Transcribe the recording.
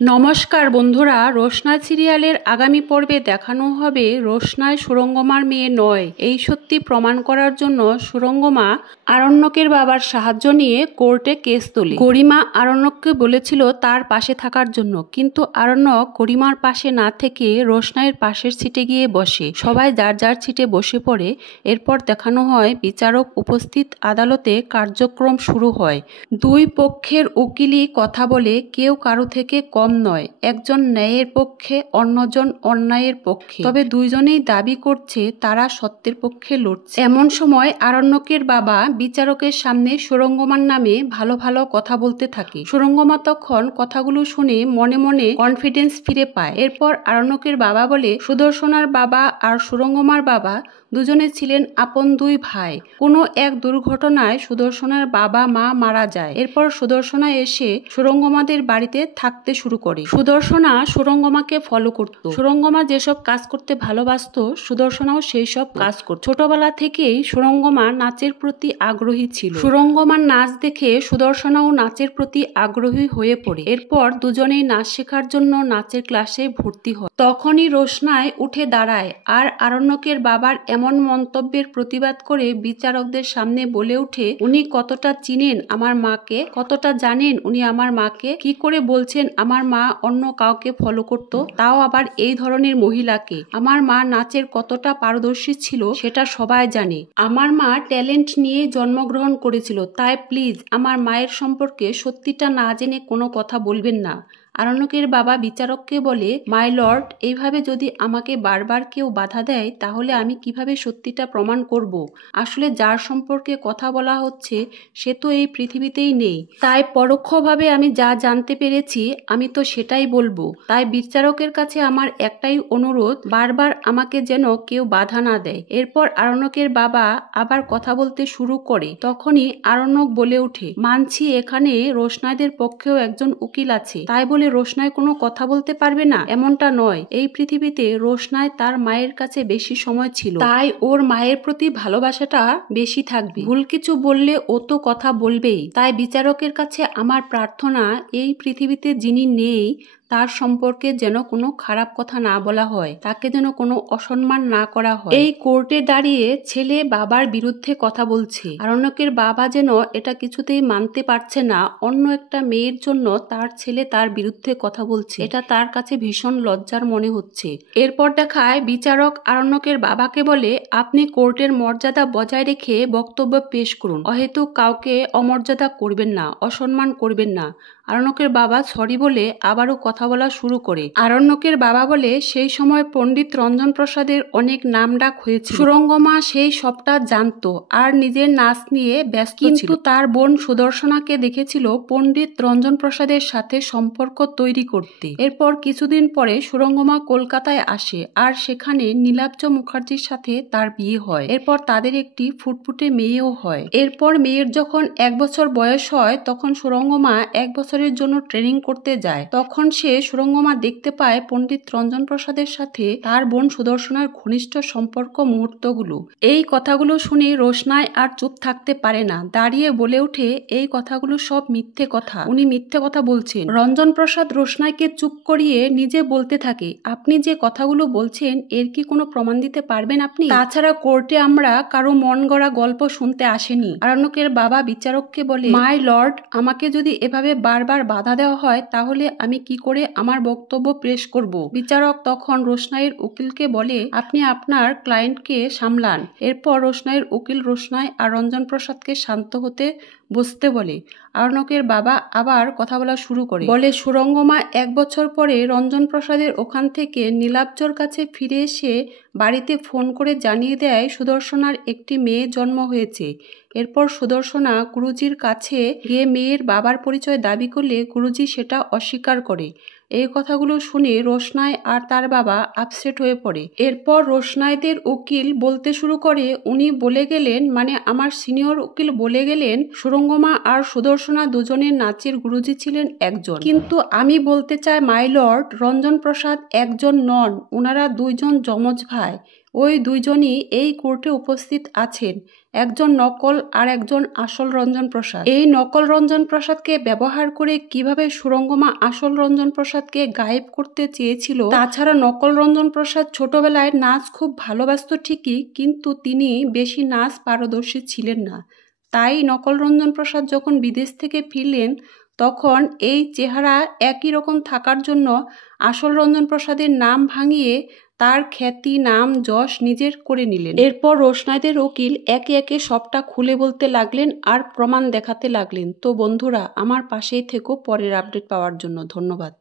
নমস্কার বন্ধুরা, রোশনাই সিরিয়ালের আগামী পর্বে দেখানো হবে রোশনাই সুরঙ্গমার মেয়ে নয়। এই সত্যি প্রমাণ করার জন্য সুরঙ্গমা আরণ্যকের বাবার সাহায্য নিয়ে কোর্টে কেস তোলে। গরিমা আরণ্যককে বলেছিল তার পাশে থাকার জন্য, কিন্তু আরণ্যক গরিমার পাশে না থেকে রোশনাইয়ের পাশের সিটে গিয়ে বসে। সবাই যার যার সিটে বসে পড়ে। এরপর দেখানো হয় বিচারক উপস্থিত, আদালতে কার্যক্রম শুরু হয়। দুই পক্ষের উকিলই কথা বলে, কেউ কারো থেকে কম নয়। একজন ন্যায়ের পক্ষে, অন্যজন অন্যায়ের পক্ষে, তবে দুইজনেই দাবি করছে তারা সত্যের পক্ষে লড়ছে। এমন সময় আরণ্যকের বাবা বিচারকের সামনে সুরঙ্গমার নামে ভালো ভালো কথা বলতে থাকে। সুরঙ্গমা তখন কথাগুলো শুনে মনে মনে কনফিডেন্স ফিরে পায়। এরপর আরণ্যকের বাবা বলে, সুদর্শনার বাবা আর সুরঙ্গমার বাবা দুজনে ছিলেন আপন দুই ভাই। কোনো এক দুর্ঘটনায় সুদর্শনার বাবা মা মারা যায়। এরপর সুদর্শনা এসে সুরঙ্গমাদের বাড়িতে থাকতে শুরু করে। সুদর্শনা সুরঙ্গমাকে ফলো করত। সুরঙ্গমা যেসব কাজ করতে ভালোবাসতো, সুদর্শনাও সেই সব কাজ করত। ছোটবেলা থেকেই সুরঙ্গমা নাচের প্রতি আগ্রহী ছিল। সুরঙ্গমার নাচ দেখে সুদর্শনাও নাচের প্রতি আগ্রহী হয়ে পড়ে। এরপর দুজনেই নাচ শেখার জন্য নাচের ক্লাসে ভর্তি হয়। তখনই রোশনাই উঠে দাঁড়ায় আর আরণ্যকের বাবার এমন মন্তব্যের প্রতিবাদ করে বিচারকদের সামনে বলে উঠে, উনি কতটা চিনেন আমার মাকে, কতটা জানেন উনি আমার মাকে, কি করে বলছেন আমার মা অন্য কাউকে ফলো করত, তাও আবার এই ধরনের মহিলাকে। আমার মা নাচের কতটা পারদর্শী ছিল সেটা সবাই জানে। আমার মা ট্যালেন্ট নিয়ে জন্মগ্রহণ করেছিল, তাই প্লিজ আমার মায়ের সম্পর্কে সত্যিটা না জেনে কোনো কথা বলবেন না। আরণ্যকের বাবা বিচারককে বলে, মাই লর্ড, এইভাবে যদি আমাকে বারবার কেউ বাধা দেয় তাহলে আমি কিভাবে সত্যিটা প্রমাণ করব? আসলে যার সম্পর্কে কথা বলা হচ্ছে সে তো এই পৃথিবীতেই নেই, তাই পরোক্ষভাবে আমি যা জানতে পেরেছি আমি তো সেটাই বলবো। তাই বিচারকের কাছে আমার একটাই অনুরোধ, বারবার আমাকে যেন কেউ বাধা না দেয়। এরপর আরণ্যকের বাবা আবার কথা বলতে শুরু করে। তখনই আরণ্যক বলে ওঠে, মানছি এখানে রোশনাইদের পক্ষেও একজন উকিল আছে, তাই বলে রোশনাই কোনো কথা বলতে পারবে না এমনটা নয়। এই পৃথিবীতে রোশনাই তার মায়ের কাছে বেশি সময় ছিল, তাই ওর মায়ের প্রতি ভালোবাসাটা বেশি থাকবে। ভুল কিছু বললে ও তো কথা বলবেই। তাই বিচারকের কাছে আমার প্রার্থনা, এই পৃথিবীতে যিনি নেই তার সম্পর্কে যেন কোনো খারাপ কথা না বলা হয়, তাকে যেন কোনো অসম্মান না করা হয়। এই কোর্টে দাঁড়িয়ে ছেলে বাবার বিরুদ্ধে কথা বলছে। আরণ্যকের বাবা যেন এটা কিছুতেই মানতে পারছে না, অন্য একটা মেয়ের জন্য তার ছেলে তার বিরুদ্ধে কথা বলছে। এটা তার কাছে ভীষণ লজ্জার মনে হচ্ছে। এরপর দেখায় বিচারক আরণ্যকের বাবাকে বলে, আপনি কোর্টের মর্যাদা বজায় রেখে বক্তব্য পেশ করুন। অহেতুক কাউকে অমর্যাদা করবেন না, অসম্মান করবেন না। আরণ্যকের বাবা সরি বলে আবারও কথা বলা শুরু করে। আরণ্যকের বাবা বলে, সেই সময় পণ্ডিত রঞ্জন প্রসাদের অনেক নাম ডাক হয়েছিল। সুরঙ্গমা সেই সবটা জানতো আর নিজের নাচ নিয়ে ব্যস্ত ছিল। কিন্তু তার বোন সুদর্শনাকে দেখেছিল পণ্ডিত রঞ্জন প্রসাদের সাথে সম্পর্ক তৈরি করতে। এরপর কিছুদিন পরে সুরঙ্গমা কলকাতায় আসে আর সেখানে নীলাব্জ মুখার্জির সাথে তার বিয়ে হয়। এরপর তাদের একটি ফুটফুটে মেয়েও হয়। এরপর মেয়ের যখন 1 বছর বয়স হয় তখন সুরঙ্গমা 1 বছরের জন্য ট্রেনিং করতে যায়। তখন সুরঙ্গমা দেখতে পায় পণ্ডিত রঞ্জন প্রসাদের সাথে তার বোন সুদর্শনার ঘনিষ্ঠ সম্পর্ক মুহূর্তগুলো। এই কথাগুলো শুনে রোশনাই আর চুপ থাকতে পারে না, দাঁড়িয়ে বলে ওঠে, এই কথাগুলো সব মিথ্যে কথা, উনি মিথ্যে কথা বলছেন। রঞ্জন প্রসাদ রোশনাইকে চুপ করিয়ে নিজে বলতে থাকে, আপনি যে কথাগুলো বলছেন এর কি কোনো প্রমাণ দিতে পারবেন আপনি? তাছাড়া কোর্টে আমরা কারো মন গড়া গল্প শুনতে আসেনি। আরণ্যকের বাবা বিচারককে বলে, মাই লর্ড, আমাকে যদি এভাবে বারবার বাধা দেওয়া হয় তাহলে আমি কি করে আমার বক্তব্য পেশ করব? বিচারক তখন রোশনাইয়ের উকিলকে বলে, আপনি আপনার ক্লায়েন্টকে সামলান। এরপর রোশনাইয়ের উকিল রোশনাই আর রঞ্জন প্রসাদকে শান্ত হতে বসতে বলে। আরণ্যকের বাবা আবার কথা বলা শুরু করে, বলে, সুরঙ্গমা 1 বছর পরে রঞ্জন প্রসাদের ওখান থেকে নীলাব্জর কাছে ফিরে এসে বাড়িতে ফোন করে জানিয়ে দেয় সুদর্শনার একটি মেয়ে জন্ম হয়েছে। এরপর সুদর্শনা গুরুজির কাছে গিয়ে মেয়ের বাবার পরিচয় দাবি করলে গুরুজি সেটা অস্বীকার করে। এই কথাগুলো শুনে রোশনাই আর তার বাবা আপসেট হয়ে পড়ে। এরপর রোশনাইদের উকিল বলতে শুরু করে, উনি বলে গেলেন, মানে আমার সিনিয়র উকিল বলে গেলেন, সুরঙ্গমা আর সুদর্শনা দুজনের নাচের গুরুজি ছিলেন একজন। কিন্তু আমি বলতে চাই মাই লর্ড, রঞ্জন প্রসাদ একজন নন, ওনারা দুইজন যমজ ভাই। ওই দুইজনই এই কোর্টে উপস্থিত আছেন, একজন নকল আর একজন আসল রঞ্জন প্রসাদ। এই নকল রঞ্জন প্রসাদকে ব্যবহার করে কিভাবে সুরঙ্গমা আসল রঞ্জন প্রসাদকে গায়েব করতে চেয়েছিল। তাছাড়া নকল রঞ্জন প্রসাদ ছোটবেলায় নাচ খুব ভালোবাসত ঠিকই, কিন্তু তিনি বেশি নাচ পারদর্শী ছিলেন না। তাই নকল রঞ্জন প্রসাদ যখন বিদেশ থেকে ফিরলেন তখন এই চেহারা একই রকম থাকার জন্য আসল রঞ্জন প্রসাদের নাম ভাঙিয়ে তার খ্যাতি, নাম, যশ নিজের করে নিলেন। এরপর রোশনাইদের উকিল একে একে সবটা খুলে বলতে লাগলেন আর প্রমাণ দেখাতে লাগলেন। তো বন্ধুরা, আমার পাশেই থেকো পরের আপডেট পাওয়ার জন্য। ধন্যবাদ।